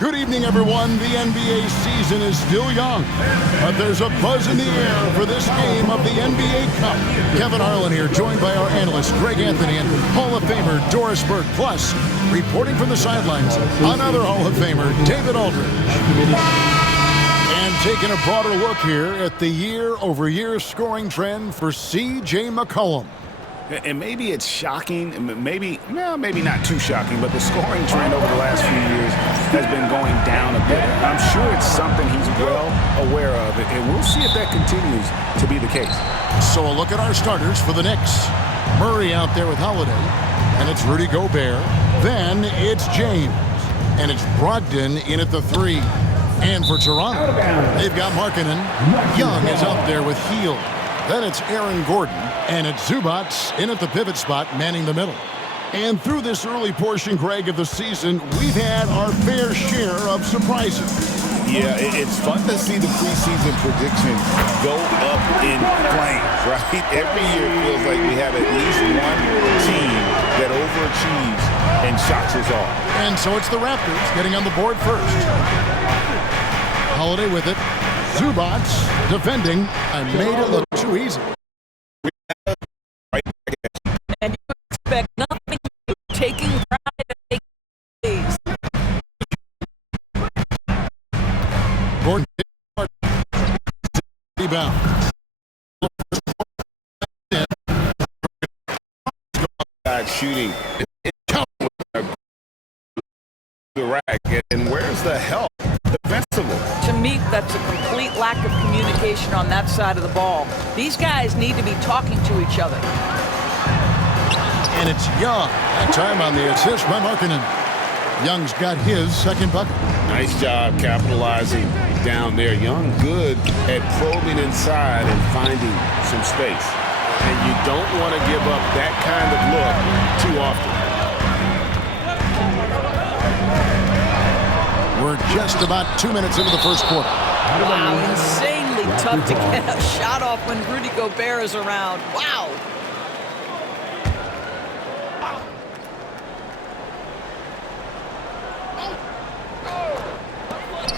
Good evening, everyone. The NBA season is still young, but there's a buzz in the air for this game of the NBA Cup. Kevin Harlan here, joined by our analyst, Greg Anthony, and Hall of Famer, Doris Burke. Plus, reporting from the sidelines, another Hall of Famer, David Aldridge. And taking a broader look here at the year-over-year scoring trend for C.J. McCollum. And maybe it's shocking, maybe not too shocking, but the scoring trend over the last few years has been going down a bit. I'm sure it's something he's well aware of, and we'll see if that continues to be the case. So a look at our starters for the Knicks. Murray out there with Holiday, and it's Rudy Gobert. Then it's James, and it's Brogdon in at the 3. And for Toronto, they've got Markkanen. Young is up there with Hield. Then it's Aaron Gordon, and it's Zubac in at the pivot spot, manning the middle. And through this early portion, Greg, of the season, we've had our fair share of surprises. Yeah, it's fun to see the preseason predictions go up in flames, right? Every year it feels like we have at least one team that overachieves and shocks us all. And so it's the Raptors getting on the board first. Holiday with it. Zubac defending. I made it look too easy. And you expect nothing but taking pride and making plays. Gordon rebound. Shooting the rack, and where's the help defensively? To me, that's a complete lack of communication on that side of the ball. These guys need to be talking to each other. And it's Young. That time on the assist by Markkanen. Young's got his second bucket. Nice job capitalizing down there. Young good at probing inside and finding some space. And you don't want to give up that kind of look too often. We're just about 2 minutes into the first quarter. Wow, insanely tough to get a shot off when Rudy Gobert is around. Wow.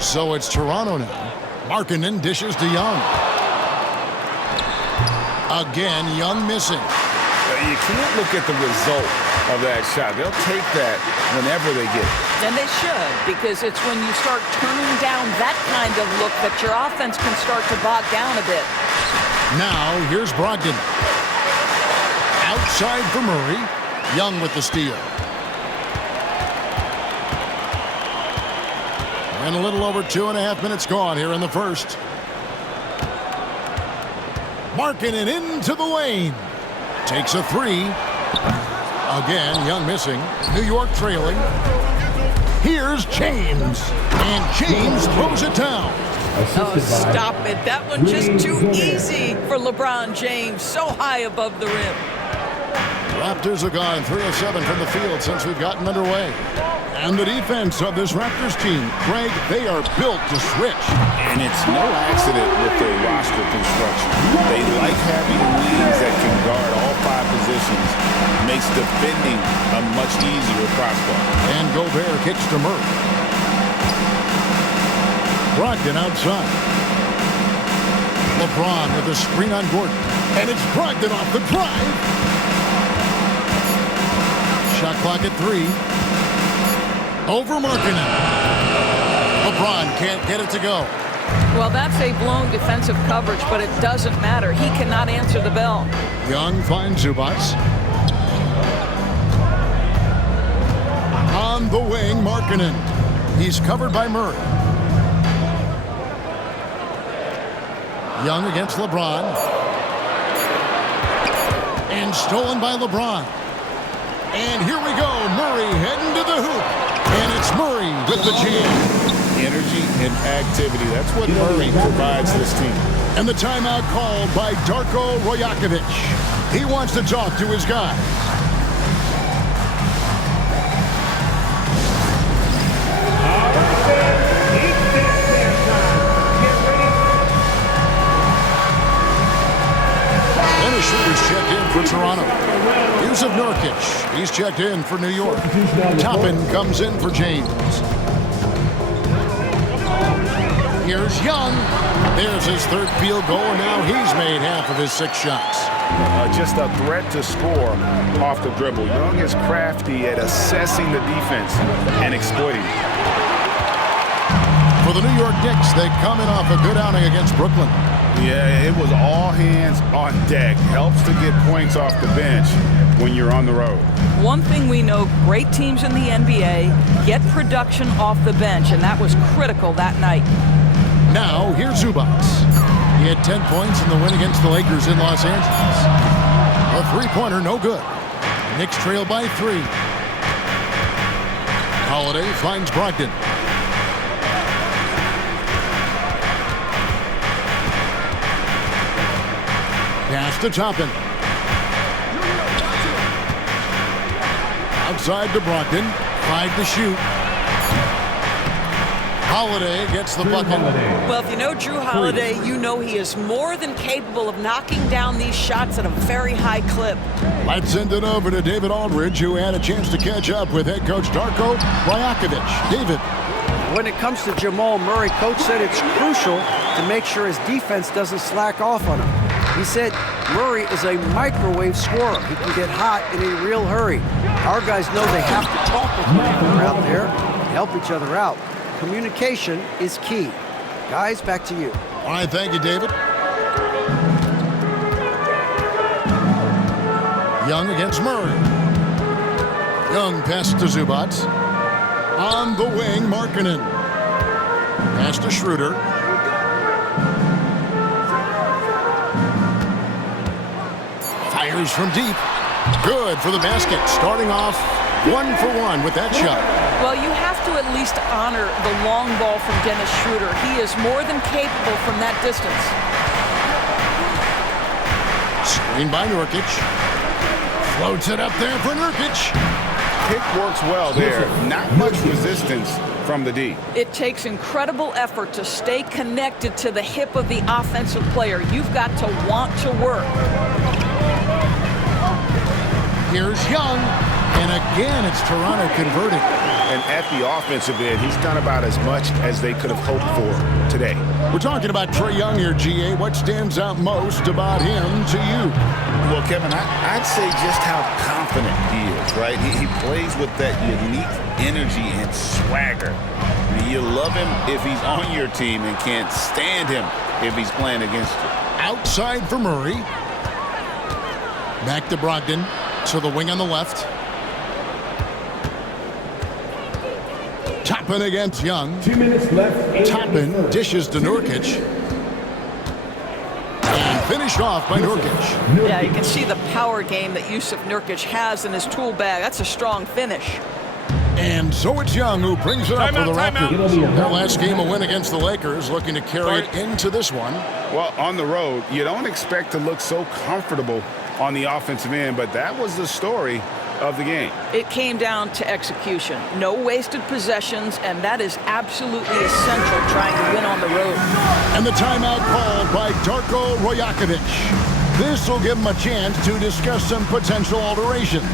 So it's Toronto now. Markkanen dishes to Young. Again, Young missing. You can't look at the result of that shot. They'll take that whenever they get it. And they should, because it's when you start turning down that kind of look that your offense can start to bog down a bit. Now, here's Brogdon. Outside for Murray. Young with the steal. And a little over 2.5 minutes gone here in the first. Markkanen into the lane. Takes a 3. Again, Young missing. New York trailing. Here's James. And James throws it down. Oh, stop it. That one just too easy for LeBron James. So high above the rim. Raptors have gone 3 of 7 from the field since we've gotten underway. And the defense of this Raptors team, Greg, they are built to switch. And it's no accident with their roster construction. They like having wings that can guard all 5 positions. Makes defending a much easier prospect. And Gobert kicks to Murray. Brogdon outside. LeBron with a screen on Gordon. And it's Brogdon off the drive. Shot clock at 3. Over Markkanen. LeBron can't get it to go. Well, that's a blown defensive coverage, but it doesn't matter. He cannot answer the bell. Young finds Zubac. On the wing, Markkanen. He's covered by Murray. Young against LeBron. And stolen by LeBron. And here we go. Murray heading to the hoop. And it's Murray with the jam. Energy and activity. That's what Murray provides this team. And the timeout called by Darko Rajakovic. He wants to talk to his guys. Dennis Schroeder's checked in for Toronto. Yusuf Nurkic, he's checked in for New York. Toppin comes in for James. Here's Young. There's his third field goal, and now he's made half of his 6 shots. Just a threat to score off the dribble. Young is crafty at assessing the defense and exploiting it. For the New York Knicks, they come in off a good outing against Brooklyn. Yeah, it was all hands on deck. Helps to get points off the bench when you're on the road. One thing we know, great teams in the NBA get production off the bench, and that was critical that night. Now, here's Zubac. He had 10 points in the win against the Lakers in Los Angeles. A three-pointer, no good. Knicks trail by 3. Holiday finds Brogdon. Pass to Toppin. Outside to Brogdon. 5 to shoot. Holiday gets the bucket. Well, if you know Drew Holiday, you know he is more than capable of knocking down these shots at a very high clip. Let's send it over to David Aldridge, who had a chance to catch up with head coach Darko Rajakovic. David. When it comes to Jamal Murray, coach said it's crucial to make sure his defense doesn't slack off on him. He said Murray is a microwave scorer. He can get hot in a real hurry. Our guys know they have to talk with one another out there and help each other out. Communication is key. Guys, back to you. All right, thank you, David. Young against Murray. Young passes to Zubac. On the wing, Markkanen. Pass to Schroeder. Fires from deep. Good for the basket. Starting off 1 for 1 with that shot. Well, you have to at least honor the long ball from Dennis Schroeder. He is more than capable from that distance. Screen by Nurkic. Floats it up there for Nurkic. Pick works well there. Not much resistance from the D. It takes incredible effort to stay connected to the hip of the offensive player. You've got to want to work. Here's Young. And again, it's Toronto converting. And at the offensive end, he's done about as much as they could have hoped for today. We're talking about Trae Young here, GA. What stands out most about him to you? Well, Kevin, I'd say just how confident he is, right? He plays with that unique energy and swagger. I mean, you love him if he's on your team and can't stand him if he's playing against you. Outside for Murray. Back to Brogdon. To the wing on the left. Toppin against Young. 2 minutes left. Toppin dishes to Nurkic. And finished off by Nurkic. Yeah, you can see the power game that Yusuf Nurkic has in his tool bag. That's a strong finish. And so it's Young who brings it up for the Raptors. Their last game, a win against the Lakers, looking to carry it into this one. Well, on the road, you don't expect to look so comfortable on the offensive end, but that was the story of the game. It came down to execution. No wasted possessions, and that is absolutely essential trying to win on the road. And the timeout called by Darko Rajakovic. This will give him a chance to discuss some potential alterations.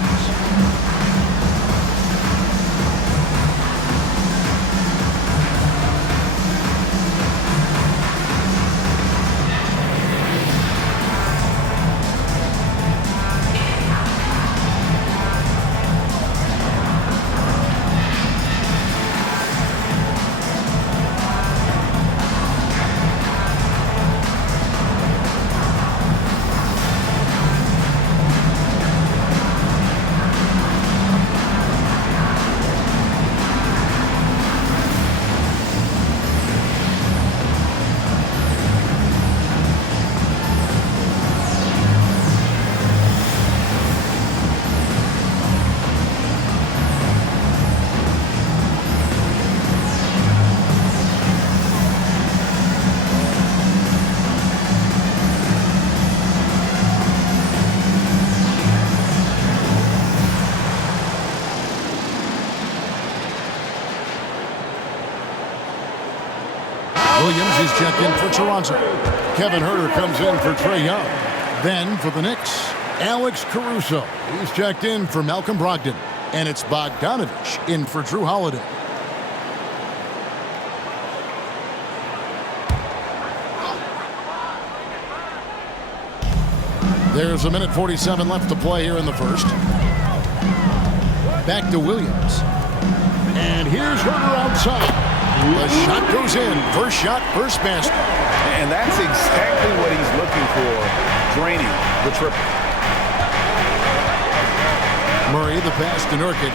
Williams is checked in for Toronto. Kevin Huerter comes in for Trae Young. Then for the Knicks, Alex Caruso. He's checked in for Malcolm Brogdon. And it's Bogdanovich in for Drew Holiday. There's a minute 47 left to play here in the first. Back to Williams. And here's Herder outside. The shot goes in. First shot, first basket. And that's exactly what he's looking for, draining the triple. Murray, the pass to Nurkic.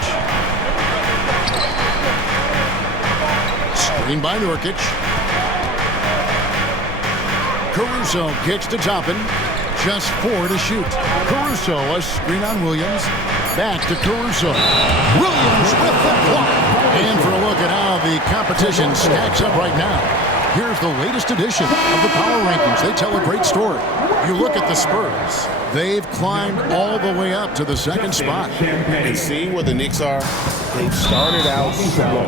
Screen by Nurkic. Caruso kicks to Toppin. Just 4 to shoot. Caruso, a screen on Williams. Back to Caruso. Williams with the block. And for a look at how the competition stacks up right now. Here's the latest edition of the Power Rankings. They tell a great story. You look at the Spurs. They've climbed all the way up to the second spot. And seeing where the Knicks are, they've started out slow.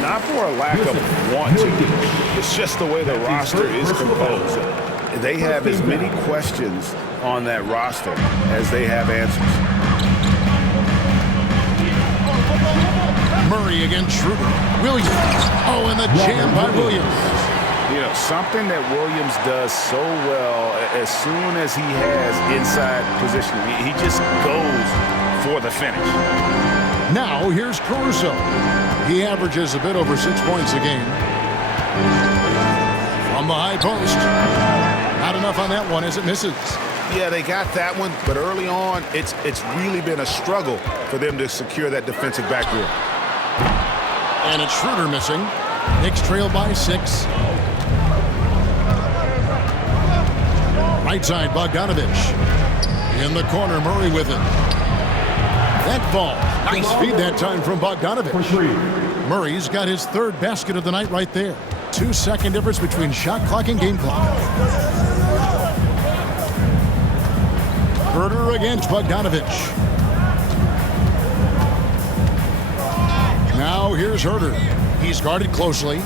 Not for a lack of want to. It's just the way the roster is composed. They have as many questions on that roster as they have answers. Murray against Schroeder. Williams. Oh, and the jam by Williams. You know, something that Williams does so well, as soon as he has inside position, he just goes for the finish. Now, here's Caruso. He averages a bit over 6 points a game. From the high post. Not enough on that one as it misses. Yeah, they got that one, but early on, it's really been a struggle for them to secure that defensive backboard. And it's Schroeder missing. Knicks trail by 6. Right side, Bogdanovich. In the corner, Murray with it. That ball. Nice feed that time from Bogdanovich. Murray's got his third basket of the night right there. 2-second difference between shot clock and game clock. Herder against Bogdanovich. Now here's Herder. He's guarded closely.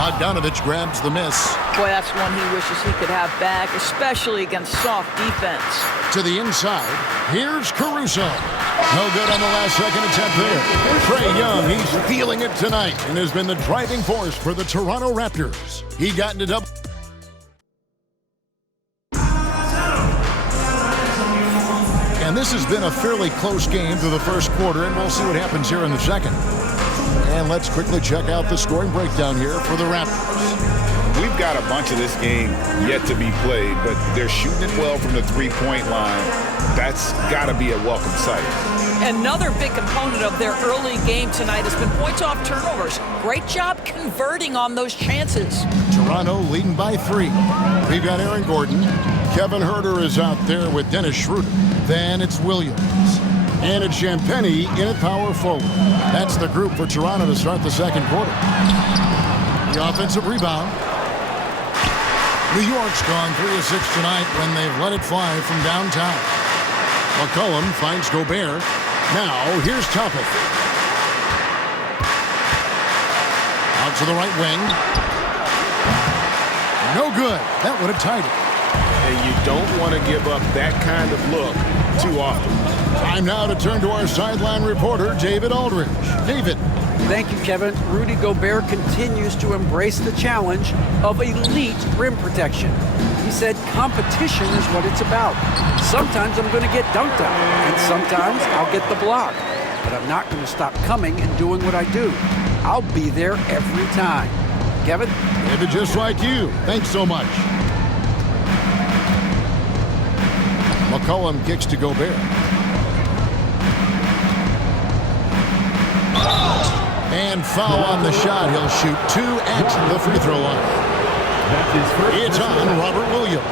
Bogdanovich grabs the miss. Boy, that's one he wishes he could have back, especially against soft defense. To the inside, here's Caruso. No good on the last second attempt there. Trae Young, he's feeling it tonight and has been the driving force for the Toronto Raptors. He got into double. And this has been a fairly close game through the first quarter, and we'll see what happens here in the second. And let's quickly check out the scoring breakdown here for the Raptors. We've got a bunch of this game yet to be played, but they're shooting it well from the three-point line. That's got to be a welcome sight. Another big component of their early game tonight has been points off turnovers. Great job converting on those chances. Toronto leading by 3. We've got Aaron Gordon. Kevin Herder is out there with Dennis Schroeder. Then it's Williams. And it's Champagnie in at power forward. That's the group for Toronto to start the second quarter. The offensive rebound. New York's gone 3 of 6 tonight when they've let it fly from downtown. McCollum finds Gobert. Now here's Toppin. Out to the right wing. No good. That would have tied it. And you don't want to give up that kind of look too often. Time now to turn to our sideline reporter, David Aldridge. David. Thank you, Kevin. Rudy Gobert continues to embrace the challenge of elite rim protection. He said competition is what it's about. Sometimes I'm going to get dunked on, and sometimes I'll get the block. But I'm not going to stop coming and doing what I do. I'll be there every time. Kevin? David, just like you. Thanks so much. McCollum kicks to Gobert. And foul on the shot. He'll shoot 2 at the free throw line. It's on Robert Williams.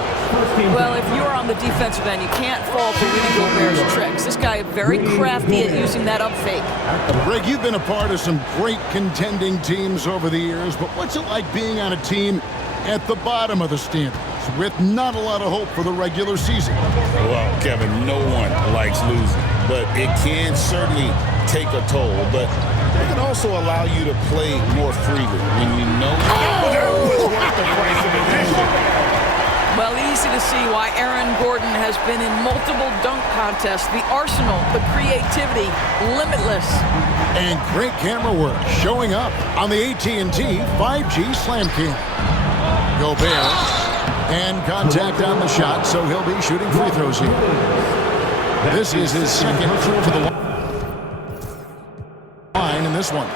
Well, if you're on the defensive end, you can't fall for Rudy Gobert's tricks. This guy is very crafty at using that up fake. Greg, you've been a part of some great contending teams over the years, but what's it like being on a team at the bottom of the standings with not a lot of hope for the regular season? Well, Kevin, no one likes losing, but it can certainly take a toll. But it can also allow you to play more freely when you know that was worth the price of admission. Well, easy to see why Aaron Gordon has been in multiple dunk contests. The arsenal, the creativity, limitless. And great camera work showing up on the AT&T 5G Slam Cam. Gobert, and contact on the shot, so he'll be shooting free throws here. This is his second trip to the line in this one.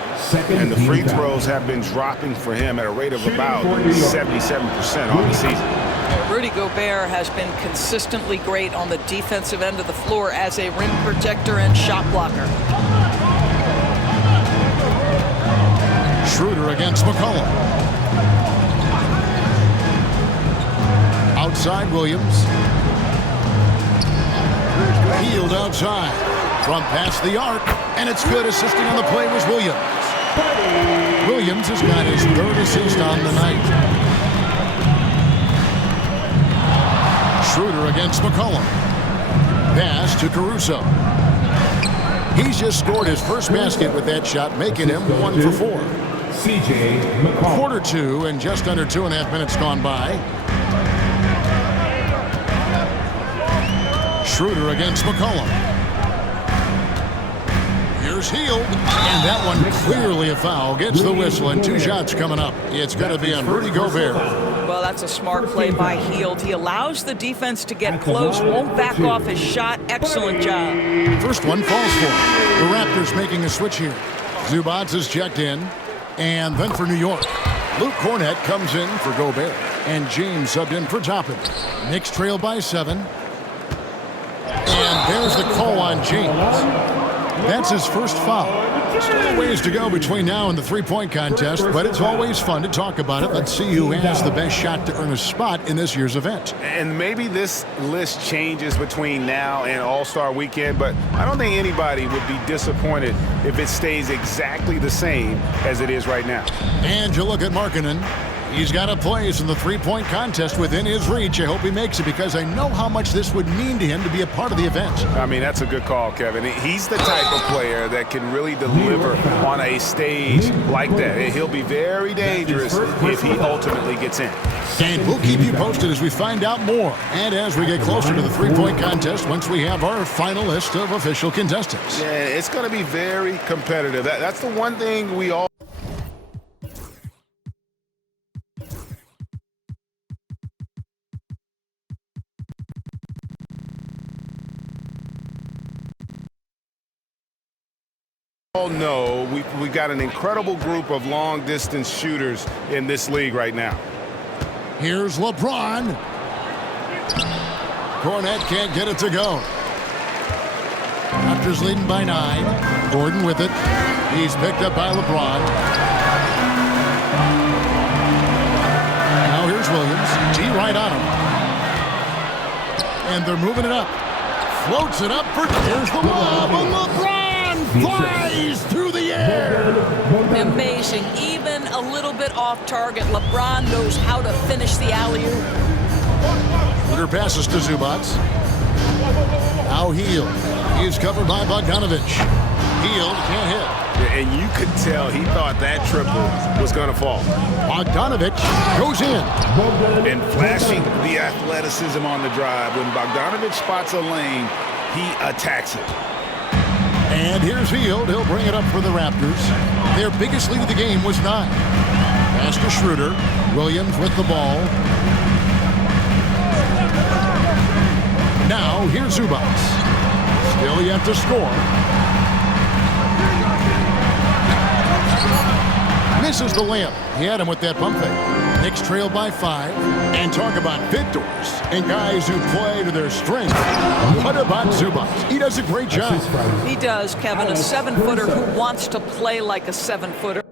And the free throws have been dropping for him at a rate of about 77% on the season. Rudy Gobert has been consistently great on the defensive end of the floor as a rim protector and shot blocker. Schroeder against McCollum. Outside Williams. Healed outside. From past the arc. And it's good. Assisting on the play was Williams. Williams has got his third assist on the night. Schroeder against McCollum. Pass to Caruso. He's just scored his first basket with that shot, making him 1 for 4. C.J. McCollum. Quarter 2 and just under 2.5 minutes gone by. Schroeder against McCollum. Here's Hield, and that one clearly a foul. Gets the whistle, and 2 shots coming up. It's going to be on Rudy Gobert. Well, that's a smart play by Hield. He allows the defense to get close, won't back off his shot. Excellent job. First one falls for him. The Raptors making a switch here. Zubac is checked in, and then for New York, Luke Cornett comes in for Gobert, and James subbed in for Toppin. Knicks trail by 7. And there's the call on James. That's his first foul. Still a ways to go between now and the three-point contest, but it's always fun to talk about it. Let's see who has the best shot to earn a spot in this year's event. And maybe this list changes between now and All-Star Weekend, but I don't think anybody would be disappointed if it stays exactly the same as it is right now. And you look at Markkanen. He's got a place in the three-point contest within his reach. I hope he makes it because I know how much this would mean to him to be a part of the event. I mean, that's a good call, Kevin. He's the type of player that can really deliver on a stage like that. He'll be very dangerous if he ultimately gets in. And we'll keep you posted as we find out more and as we get closer to the three-point contest once we have our final list of official contestants. Yeah, it's going to be very competitive. That's the one thing we all know. We've got an incredible group of long-distance shooters in this league right now. Here's LeBron. Cornett can't get it to go. Raptors leading by 9. Gordon with it. He's picked up by LeBron. Now here's Williams. T right on him. And they're moving it up. Floats it up for... Here's the lob. And LeBron flies through the air. Amazing. Even a little bit off target. LeBron knows how to finish the alley-oop. Ruder passes to Zubac. Now Hield. He's covered by Bogdanovich. Hield can't hit. And you could tell he thought that triple was going to fall. Bogdanovich goes in. And flashing the athleticism on the drive. When Bogdanovich spots a lane, he attacks it. And here's Hield. He'll bring it up for the Raptors. Their biggest lead of the game was 9. Pass to Schroeder. Williams with the ball. Now here's Zubac. Still yet to score. Misses the layup. He had him with that pump fake. Knicks trail by 5. And talk about victors and guys who play to their strength. What about Zubac? He does a great job. He does, Kevin. A 7-footer who wants to play like a 7-footer.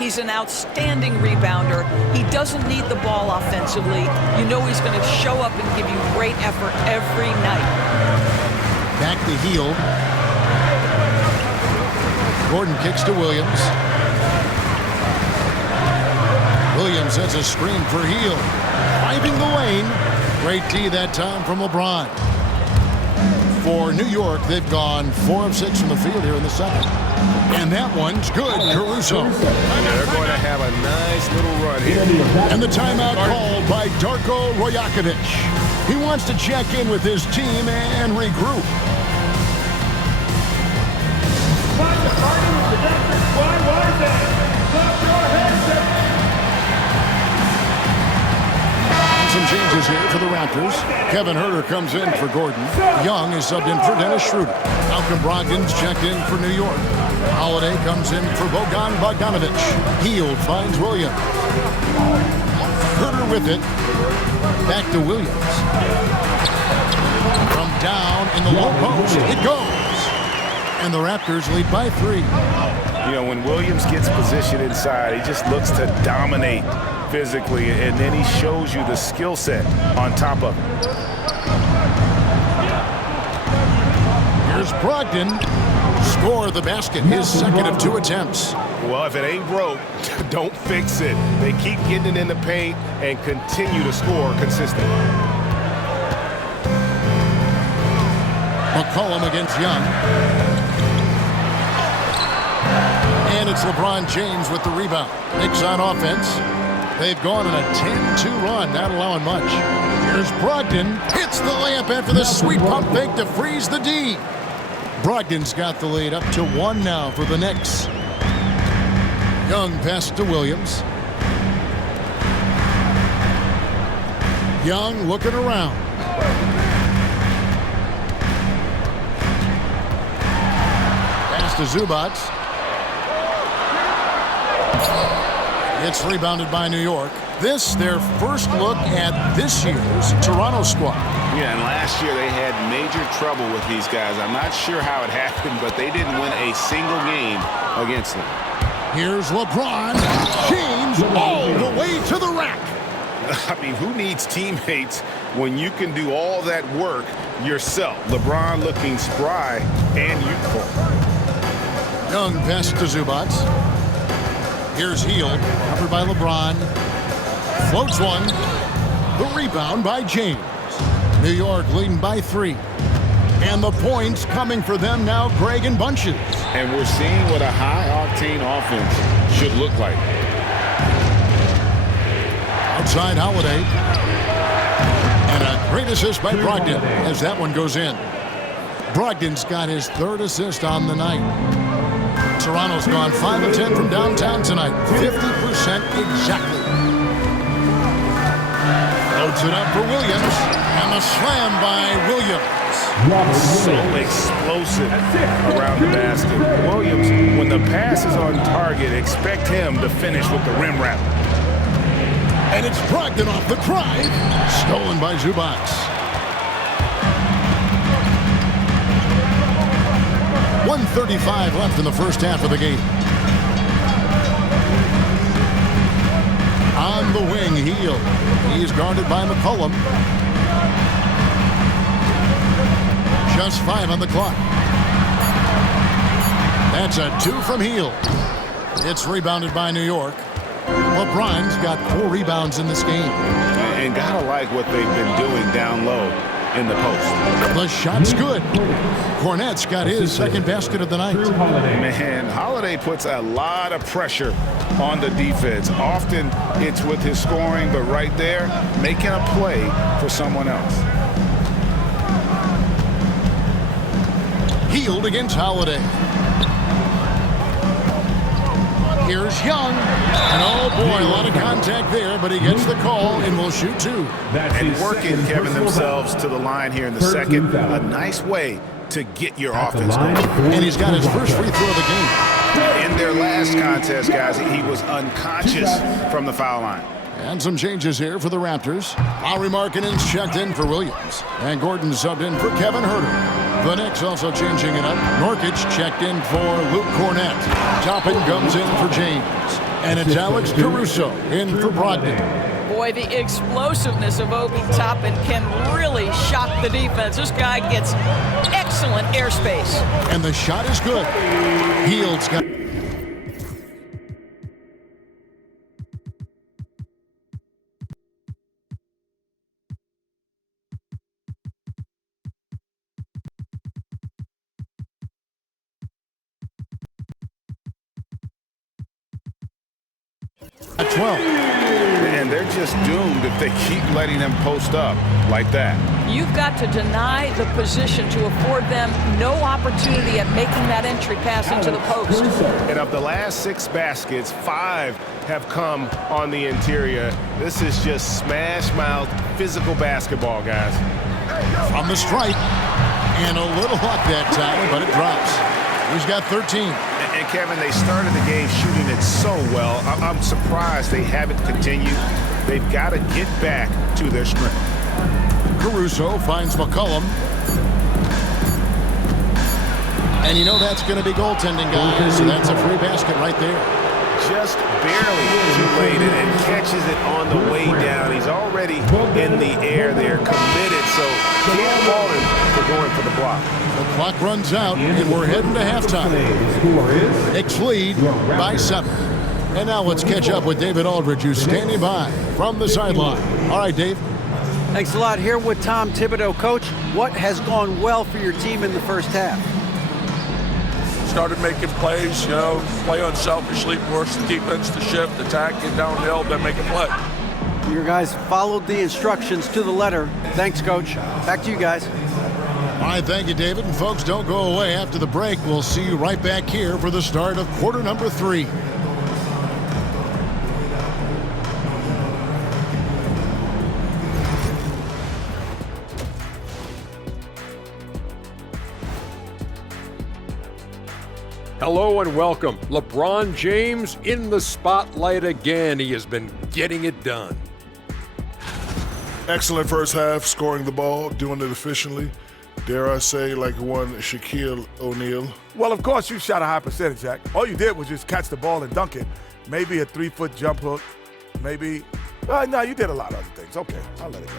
He's an outstanding rebounder. He doesn't need the ball offensively. You know he's going to show up and give you great effort every night. Back to Hield. Gordon kicks to Williams. Williams has a screen for Hield. Driving the lane. Great D that time from LeBron. For New York, they've gone 4 of 6 from the field here in the second. And that one's good, Caruso. They're going to have a nice little run here. And the timeout called by Darko Rajakovic. He wants to check in with his team and regroup. Some changes here for the Raptors. Kevin Huerter comes in for Gordon. Young is subbed in for Dennis Schroeder. Malcolm Brogdon's checked in for New York. Holiday comes in for Bogan Bogdanovic. Hield finds Williams. Huerter with it. Back to Williams. From down in the low post, it goes. And the Raptors lead by 3. You know, when Williams gets positioned inside, he just looks to dominate physically, and then he shows you the skill set on top of it. Here's Brogdon. Score the basket, his second of 2 attempts. Well, if it ain't broke, don't fix it. They keep getting it in the paint and continue to score consistently. McCollum against Young. And it's LeBron James with the rebound. Knicks on offense. They've gone on a 10-2 run, not allowing much. Here's Brogdon. Hits the layup after the sweet pump fake to freeze the D. Brogdon's got the lead up to 1 now for the Knicks. Young pass to Williams. Young looking around. Pass to Zubac. It's rebounded by New York. This, their first look at this year's Toronto squad. Yeah, and last year they had major trouble with these guys. I'm not sure how it happened, but they didn't win a single game against them. Here's LeBron James all the way to the rack. I mean, who needs teammates when you can do all that work yourself? LeBron looking spry and youthful. Young pass to Zubac. Here's Hield, covered by LeBron. Floats one. The rebound by James. New York leading by 3. And the points coming for them now, Greg in bunches. And we're seeing what a high-octane offense should look like. Outside Holiday. And a great assist by Brogdon as that one goes in. Brogdon's got his 3rd assist on the night. Toronto's gone 5 of 10 from downtown tonight. 50% exactly. Loads it up for Williams. And the slam by Williams. So explosive around the basket. Williams, when the pass is on target, expect him to finish with the rim wrap. And it's Brogdon off the drive. Stolen by Zubac. 1:35 left in the first half of the game. On the wing, Hield. He's guarded by McCollum. Just 5 on the clock. That's a 2 from Hield. It's rebounded by New York. LeBron's got 4 rebounds in this game. And gotta like what they've been doing down low in the post. The shot's good. Cornette's got his second basket of the night. Man, Holiday puts a lot of pressure on the defense. Often it's with his scoring, but right there, making a play for someone else. Hield against Holiday. Here's Young. And oh boy, a lot of contact there, but he gets the call and will shoot 2. And working, Kevin, themselves to the line here in the second. A nice way to get your offense going. And he's got his first free throw of the game. In their last contest, guys, he was unconscious from the foul line. And some changes here for the Raptors. Lauri Markkanen's checked in for Williams. And Gordon subbed in for Kevin Huerter. The Knicks also changing it up. Nurkic checked in for Luke Cornette. Toppin comes in for James. And it's Alex Caruso in for Brogdon. Boy, the explosiveness of Obi Toppin can really shock the defense. This guy gets excellent airspace. And the shot is good. Hield's got At 12. And they're just doomed if they keep letting them post up like that. You've got to deny the position to afford them no opportunity at making that entry pass into the post. And of the last 6 baskets, 5 have come on the interior. This is just smash-mouth physical basketball, guys. From the stripe. And a little luck that time, but it drops. He's got 13. And Kevin, they started the game shooting it so well. I'm surprised they haven't continued. They've got to get back to their strength. Caruso finds McCollum. And you know that's going to be goaltending, guys. So that's a free basket right there. Just barely too late and catches it on the way down. He's already in the air there, committed, so can't fault him for going for the block. The clock runs out, and we're heading to halftime. Knicks lead by 7. And now let's catch up with David Aldridge, who's standing by from the sideline. All right, Dave. Thanks a lot. Here with Tom Thibodeau. Coach, what has gone well for your team in the first half? Started making plays, play unselfishly, force the defense to shift, attack, get downhill, then make a play. Your guys followed the instructions to the letter. Thanks, Coach. Back to you guys. All right, thank you, David. And folks, don't go away after the break. We'll see you right back here for the start of quarter number 3. Hello and welcome. LeBron James in the spotlight again. He has been getting it done. Excellent first half, scoring the ball, doing it efficiently. Dare I say, like one Shaquille O'Neal. Well, of course, you shot a high percentage, Jack. All you did was just catch the ball and dunk it. Maybe a 3-foot jump hook. Maybe. No, you did a lot of other things. Okay, I'll let it go.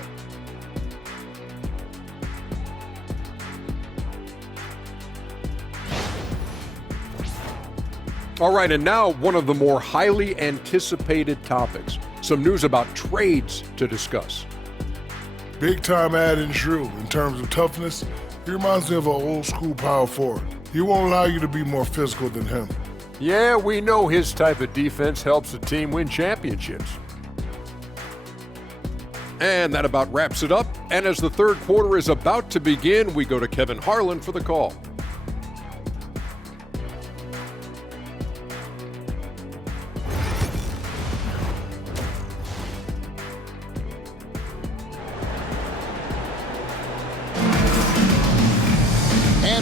All right, and now one of the more highly anticipated topics. Some news about trades to discuss. Big time add in Drew in terms of toughness. He reminds me of an old school power forward. He won't allow you to be more physical than him. Yeah, we know his type of defense helps the team win championships. And that about wraps it up. And as the third quarter is about to begin, we go to Kevin Harlan for the call.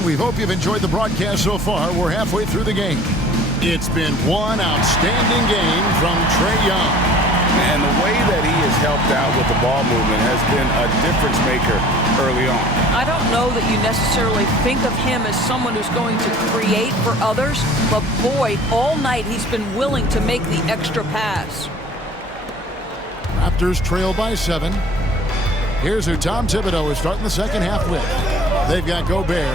We hope you've enjoyed the broadcast so far. We're halfway through the game. It's been one outstanding game from Trae Young. And the way that he has helped out with the ball movement has been a difference maker early on. I don't know that you necessarily think of him as someone who's going to create for others, but boy, all night he's been willing to make the extra pass. Raptors trail by 7. Here's who Tom Thibodeau is starting the second half with. They've got Gobert,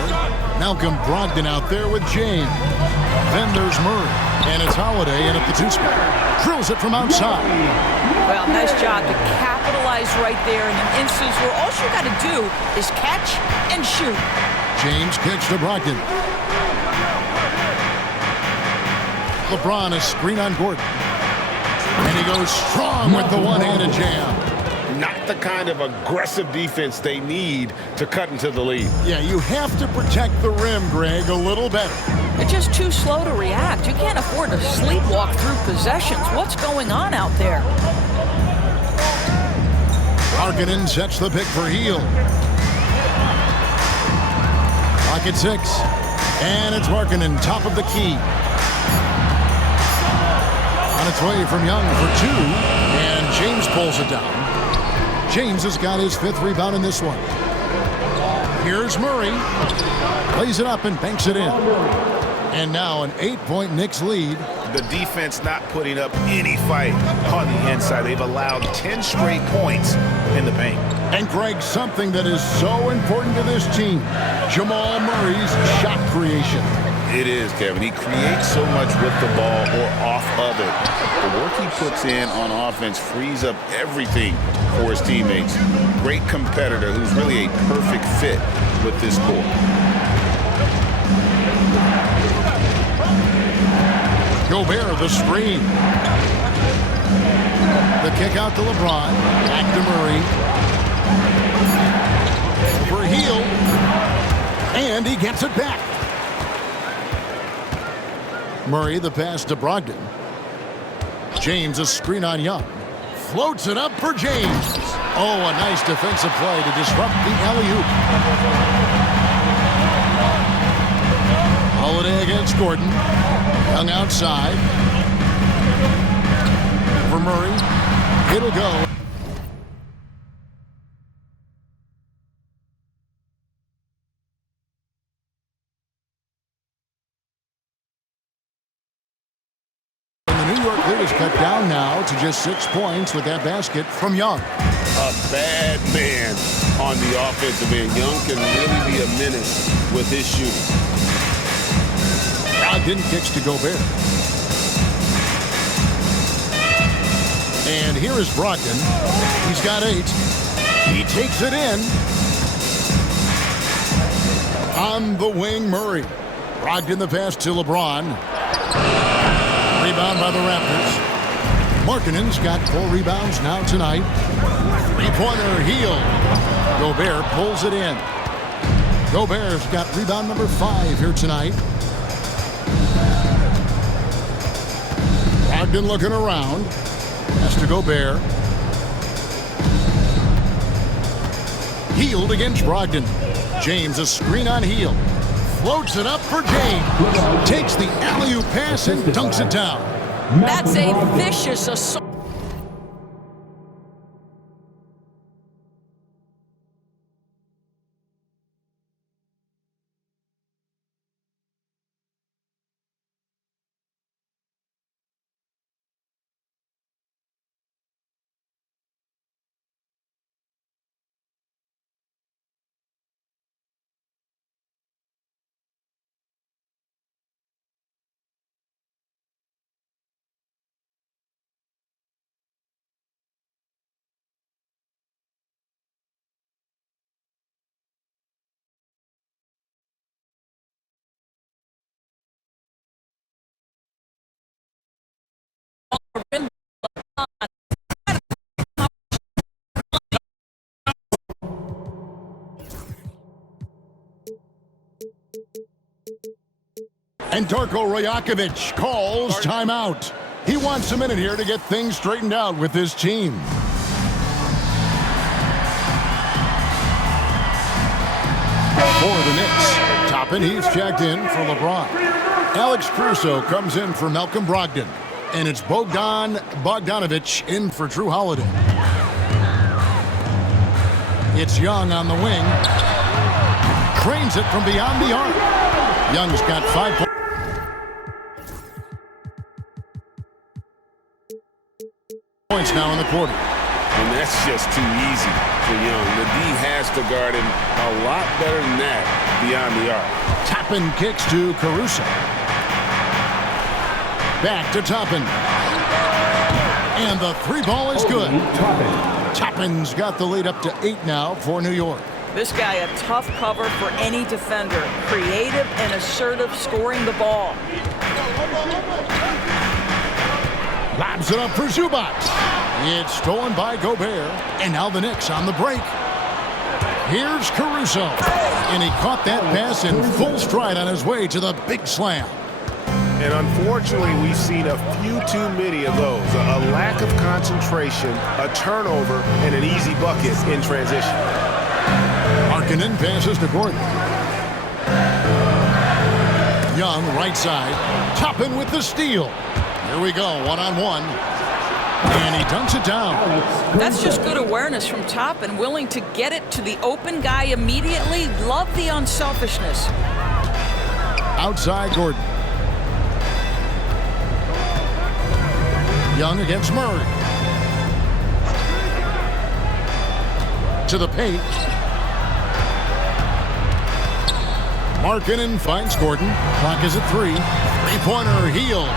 Malcolm Brogdon out there with James. Then there's Murray, and it's Holiday in at the 2 spot. Drills it from outside. Well, nice job to capitalize right there in an instance where all you got to do is catch and shoot. James kicks to Brogdon. LeBron a screen on Gordon. And he goes strong with the one-handed jam. Not the kind of aggressive defense they need to cut into the lead. Yeah, you have to protect the rim, Greg, a little better. They're just too slow to react. You can't afford to sleepwalk through possessions. What's going on out there? Markkanen sets the pick for Hield. Clock at 6. And it's Markkanen, top of the key. On its way from Young for 2. And James pulls it down. James has got his 5th rebound in this one. Here's Murray. Plays it up and banks it in. And now an 8-point Knicks lead. The defense not putting up any fight on the inside. They've allowed 10 straight points in the paint. And Greg, something that is so important to this team, Jamal Murray's shot creation. It is, Kevin. He creates so much with the ball or off of it. The work he puts in on offense frees up everything for his teammates. Great competitor who's really a perfect fit with this core. Gobert the screen. kick out to LeBron. Back to Murray. Over heel. And he gets it back. Murray, the pass to Brogdon. James, a screen on Young. Floats it up for James. Oh, a nice defensive play to disrupt the alley-oop. Holiday against Gordon. Young outside. For Murray. It'll go. New York lead is cut down now to just 6 points with that basket from Young. A bad man on the offensive end. Young can really be a menace with his shooting. Brogdon kicks to Gobert. And here is Brogdon. He's got 8. He takes it in. On the wing, Murray. Brogdon the pass to LeBron. Rebound by the Raptors. Markkanen's got 4 rebounds now tonight. Three-pointer heel. Gobert pulls it in. Gobert's got rebound number 5 here tonight. Brogdon looking around. Has to Gobert. Hield against Brogdon. James a screen on Hield. Floats it up for James. Takes the alley-oop pass and dunks it down. That's a vicious assault. And Darko Rajakovic calls timeout. He wants a minute here to get things straightened out with his team. For the Knicks, Toppin, he's checked in for LeBron. Alex Caruso comes in for Malcolm Brogdon. And it's Bogdan Bogdanovic in for Drew Holiday. It's Young on the wing. Trains it from beyond the arc. Young's got 5 points now in the quarter. And that's just too easy for Young. The D has to guard him a lot better than that beyond the arc. Toppin kicks to Caruso. Back to Toppin. And the 3 ball is good. Toppin's got the lead up to 8 now for New York. This guy a tough cover for any defender. Creative and assertive scoring the ball. Lobs it up for Zubac. It's stolen by Gobert. And now the Knicks on the break. Here's Caruso. And he caught that pass in full stride on his way to the big slam. And unfortunately, we've seen a few too many of those. A lack of concentration, a turnover, and an easy bucket in transition. Markkanen passes to Gordon. Young, right side. Toppin with the steal. Here we go, one-on-one. And he dunks it down. That's just good awareness from Toppin, willing to get it to the open guy immediately. Love the unselfishness. Outside Gordon. Young against Murray. To the paint. Markkanen finds Gordon. Clock is at 3. Three-pointer Hield.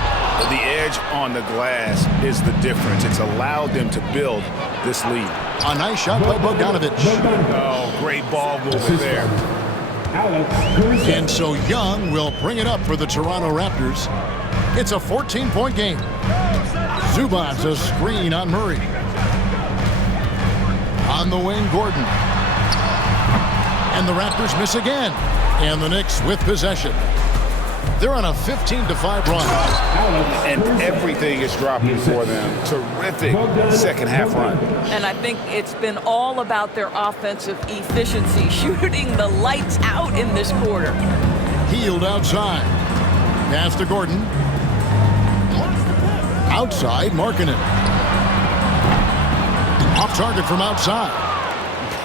The edge on the glass is the difference. It's allowed them to build this lead. A nice shot by Bogdanovic. Oh, great ball movement there. And so Young will bring it up for the Toronto Raptors. It's a 14-point game. Zubac's a screen on Murray. On the wing, Gordon. And the Raptors miss again. And the Knicks with possession. They're on a 15-5 run. And everything is dropping for them. Terrific second half run. And I think it's been all about their offensive efficiency, shooting the lights out in this quarter. Hield outside. Pass to Gordon. Outside, Markkanen. Off target from outside.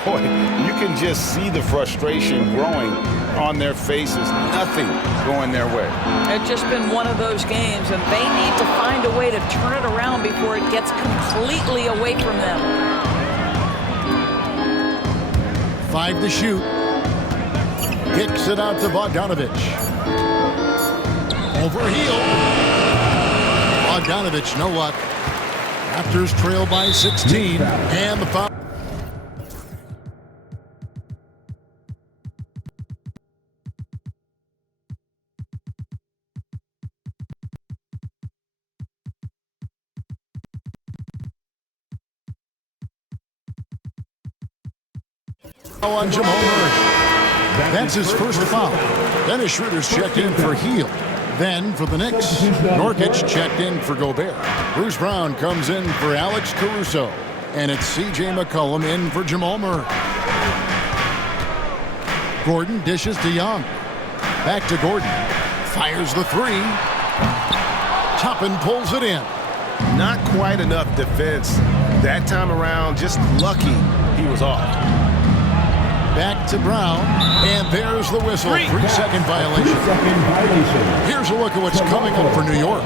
Boy, you can just see the frustration growing on their faces. Nothing going their way. It's just been one of those games, and they need to find a way to turn it around before it gets completely away from them. 5 to shoot. Kicks it out to Bogdanovich. Over heel. Bogdanovich, no luck. Raptors trail by 16, and the foul. On Jamal Murray. That's his first foul. Dennis Schroeder's checked in for Hield. Then for the Knicks, Nurkic checked in for Gobert. Bruce Brown comes in for Alex Caruso. And it's C.J. McCollum in for Jamal Murray. Gordon dishes to Young. Back to Gordon. Fires the three. Toppin pulls it in. Not quite enough defense that time around. Just lucky he was off. Back to Brown, and there's the whistle. 3-second violation. Here's a look at what's coming up for New York.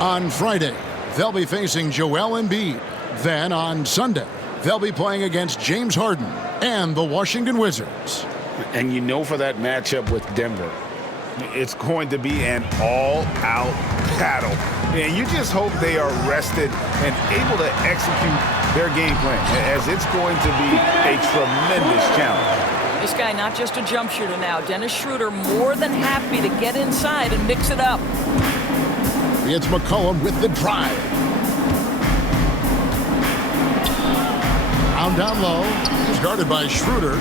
On Friday, they'll be facing Joel Embiid. Then on Sunday, they'll be playing against James Harden and the Washington Wizards. And you know, for that matchup with Denver, it's going to be an all-out battle. And you just hope they are rested and able to execute their game plan, as it's going to be a tremendous challenge. This guy not just a jump shooter now. Dennis Schroeder more than happy to get inside and mix it up. It's McCollum with the drive. Down low. He's guarded by Schroeder.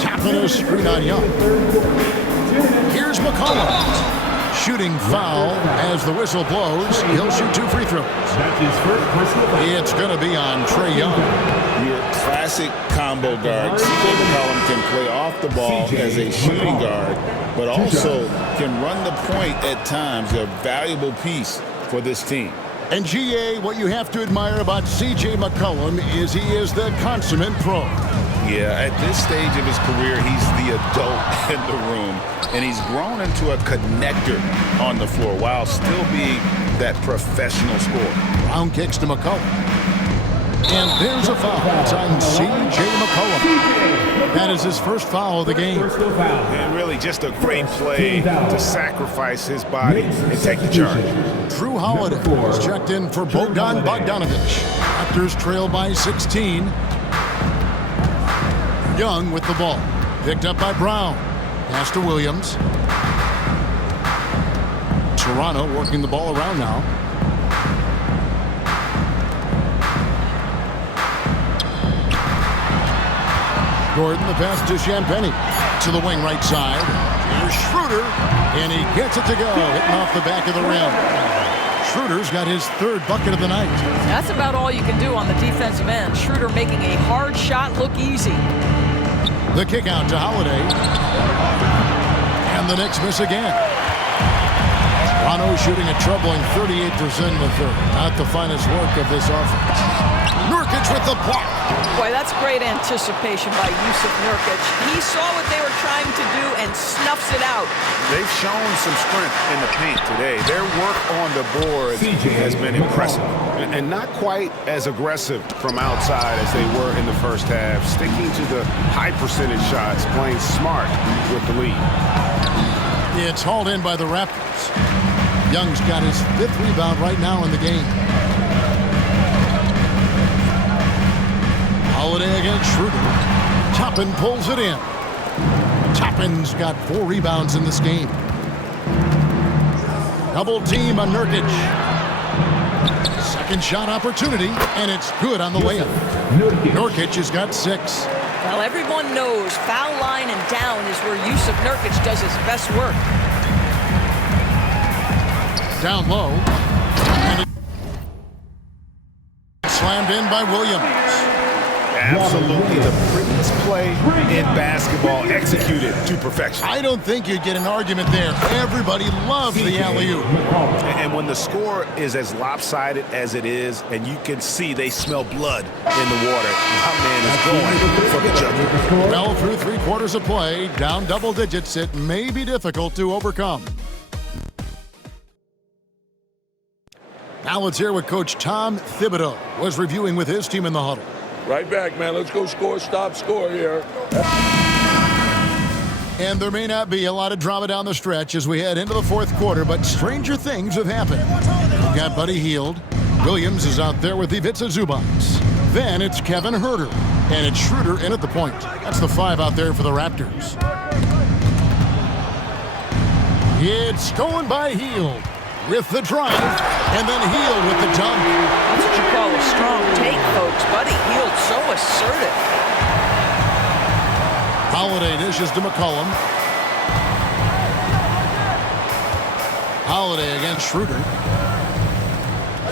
Tapping a screen on Young. Here's McCollum. Shooting foul as the whistle blows. He'll shoot 2 free throws. It's going to be on Trae Young. Your classic combo guard. C.J. McCollum can play off the ball as a shooting guard, but also can run the point at times. A valuable piece for this team. And GA, what you have to admire about C.J. McCollum is he is the consummate pro. Yeah, at this stage of his career, he's the adult in the room, and he's grown into a connector on the floor while still being that professional scorer. Brown kicks to McCollum. And there's a foul. It's on C.J. McCollum. That is his first foul of the game. And really just a great play to sacrifice his body and take the charge. Drew Holiday is checked in for Bogdan Bogdanovich. Raptors trail by 16. Young with the ball. Picked up by Brown. Pass to Williams. Toronto working the ball around now. Gordon, the pass to Champagnie. To the wing right side. Here's Schroeder. And he gets it to go. Hitting off the back of the rim. Schroeder's got his third bucket of the night. That's about all you can do on the defensive end. Schroeder making a hard shot look easy. The kick out to Holiday. And the Knicks miss again. Toronto shooting a troubling 38% in the third. Not the finest work of this offense. Nurkic with the block. Boy, that's great anticipation by Jusuf Nurkic. He saw what they were trying to do and snuffs it out. They've shown some strength in the paint today. Their work on the board has been impressive. And not quite as aggressive from outside as they were in the first half. Sticking to the high percentage shots, playing smart with the lead. It's hauled in by the Raptors. Young's got his 5th rebound right now in the game. Holiday against Schroeder. Toppin pulls it in. Toppin's got 4 rebounds in this game. Double team on Nurkic. Second shot opportunity, and it's good on the layup. Nurkic has got 6. Well, everyone knows foul line and down is where Yusuf Nurkic does his best work. Down low. And it's slammed in by Williams. Absolutely the prettiest play in basketball, executed to perfection. I don't think you'd get an argument there. Everybody loves the alley-oop. And when the score is as lopsided as it is, and you can see they smell blood in the water, my man is going for the jugular. Well, through 3 quarters of play, down double digits, it may be difficult to overcome. Now let's hear what Coach Tom Thibodeau was reviewing with his team in the huddle. Right back, man. Let's go score, stop, score here. And there may not be a lot of drama down the stretch as we head into the 4th quarter, but stranger things have happened. We've got Buddy Hield. Williams is out there with Ivica Zubac. Then it's Kevin Huerter, and it's Schroeder in at the point. That's the 5 out there for the Raptors. It's going by Hield with the drive, and then Hield with the dunk. That's what you call a strong take, folks. Buddy Hield so assertive. Holiday dishes to McCollum. Holiday against Schroeder.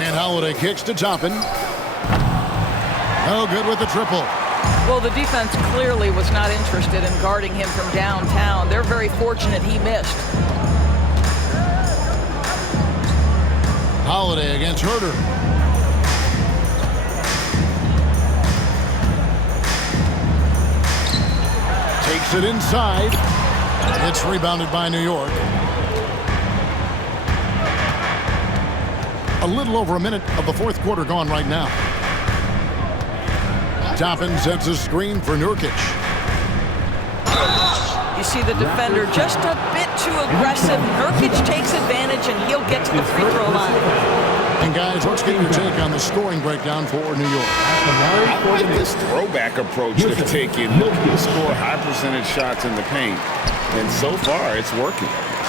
And Holiday kicks to Toppin. No good with the triple. Well, the defense clearly was not interested in guarding him from downtown. They're very fortunate he missed. Holiday against Huerter. Takes it inside. It's rebounded by New York. A little over a minute of the 4th quarter gone right now. Toppin sets a screen for Nurkic. You see the defender just a bit too aggressive. Nurkic takes advantage, and he'll get to the free throw line. And guys, let's get your take on the scoring breakdown for New York. I like this throwback approach they've taken. Looking to score high percentage shots in the paint. And so far, it's working.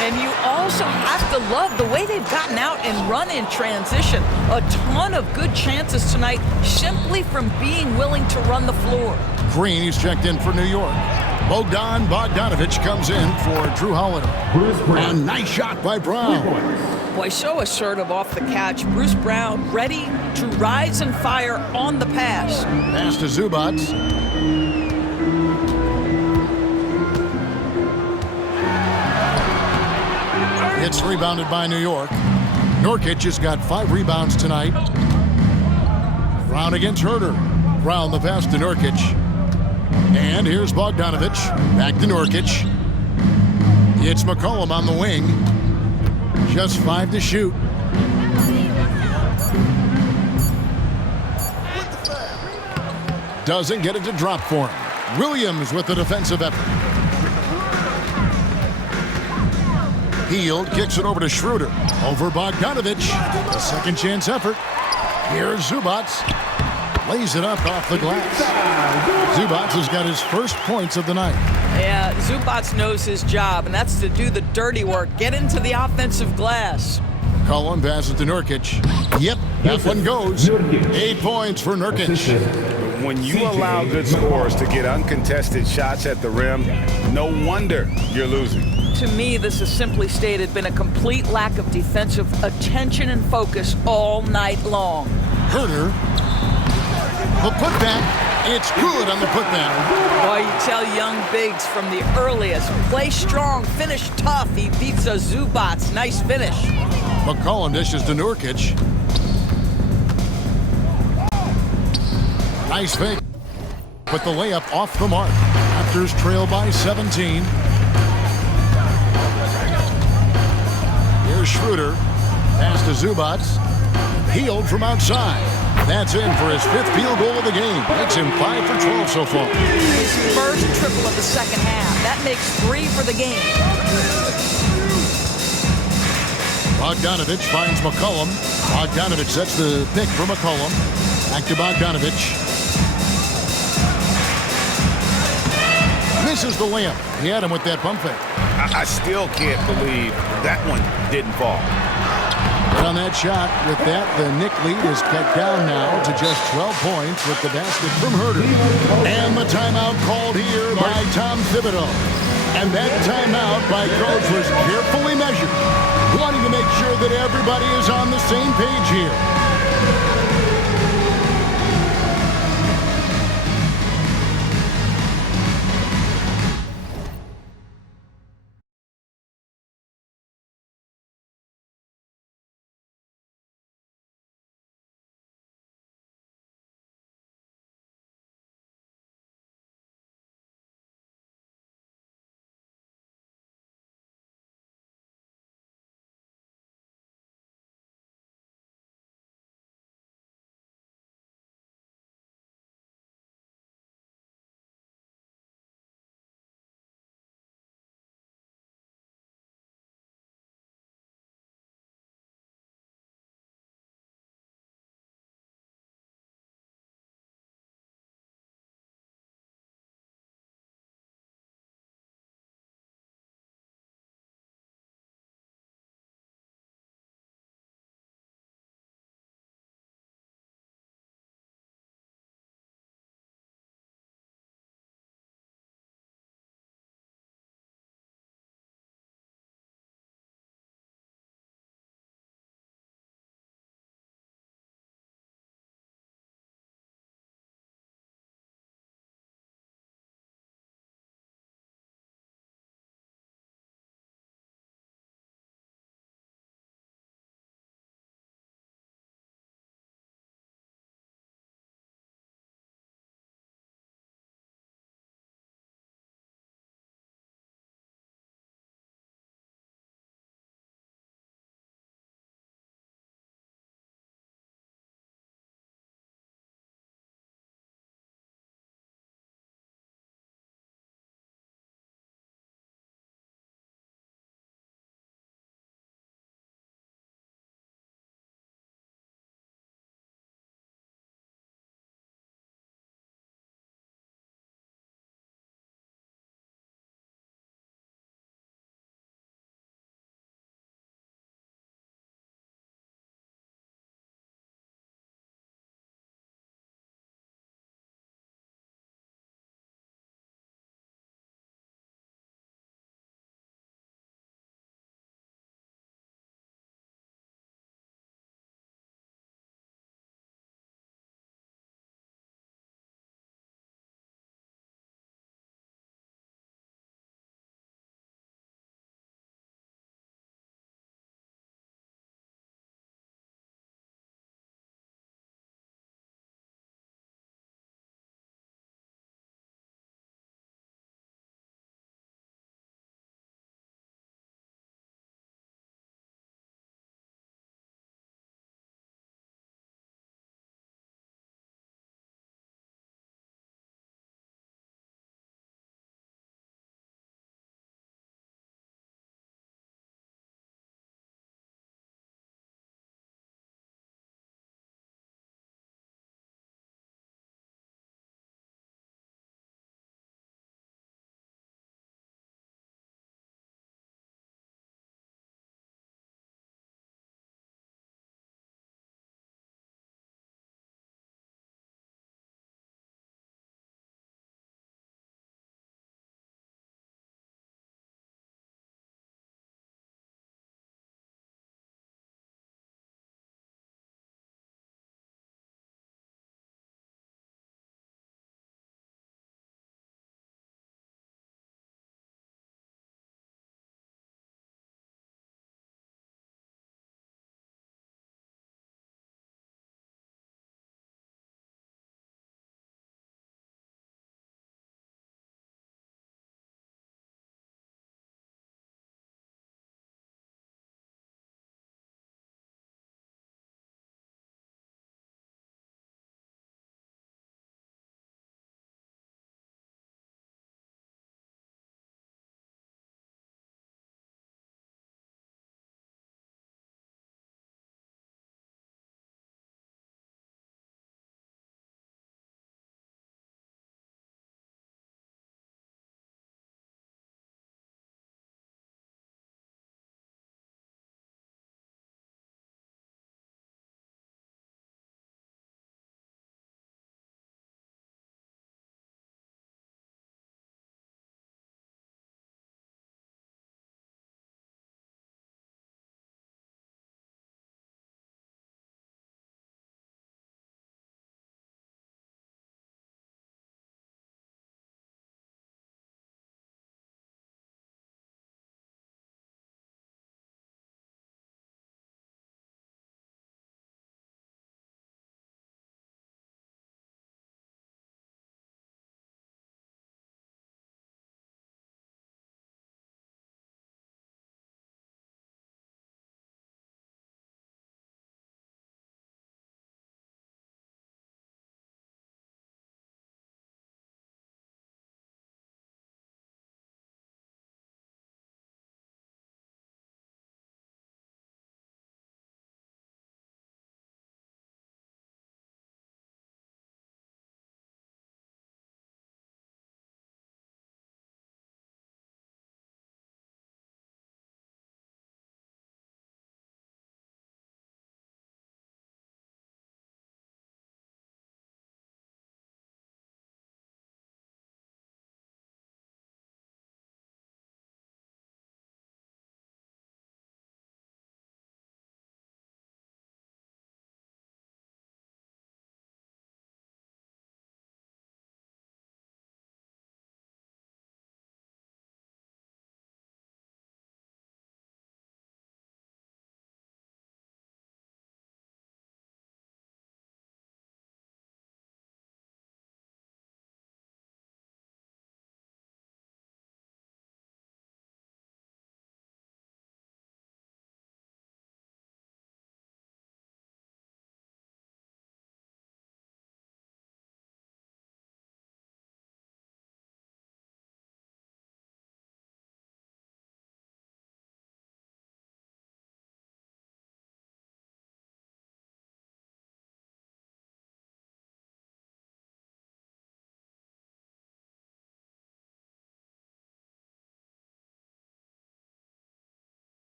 And you also have to love the way they've gotten out and run in transition. A ton of good chances tonight simply from being willing to run the floor. Green, he's checked in for New York. Bogdan Bogdanovic comes in for Drew Holiday. A nice shot by Brown. Boy, so assertive off the catch. Bruce Brown ready to rise and fire on the pass. Pass to Zubac. It's rebounded by New York. Nurkic has got 5 rebounds tonight. Brown against Huerter. Brown the pass to Nurkic. And here's Bogdanovic. Back to Nurkic. It's McCollum on the wing. Just 5 to shoot. Doesn't get it to drop for him. Williams with the defensive effort. Hield kicks it over to Schroeder. Over Bogdanovic. A second chance effort. Here's Zubac. Lays it up off the glass. Zubac has got his first points of the night. Yeah, Zubac knows his job, and that's to do the dirty work. Get into the offensive glass. Cullen passes to Nurkic. Yep, that one goes. 8 points for Nurkic. When you allow good scorers to get uncontested shots at the rim, no wonder you're losing. To me, this has simply stated been a complete lack of defensive attention and focus all night long. Huerter. The putback. It's good on the putback. Boy, you tell young bigs from the earliest, play strong, finish tough. He beats a Zubac. Nice finish. McCollum dishes to Nurkic. Nice fake. But the layup off the mark. Raptors trail by 17. Here's Schroeder. Pass to Zubac. Hield from outside. That's in for his 5th field goal of the game. Makes him 5 for 12 so far. His first triple of the second half. That makes 3 for the game. Bogdanovic finds McCollum. Bogdanovic sets the pick for McCollum. Back to Bogdanovic. Misses the layup. He had him with that pump fake. I still can't believe that one didn't fall. on that shot. With that, the Knick lead is cut down now to just 12 points with the basket from Huerter. And the timeout called here by Tom Thibodeau. And that timeout by Coach was carefully measured, wanting to make sure that everybody is on the same page here.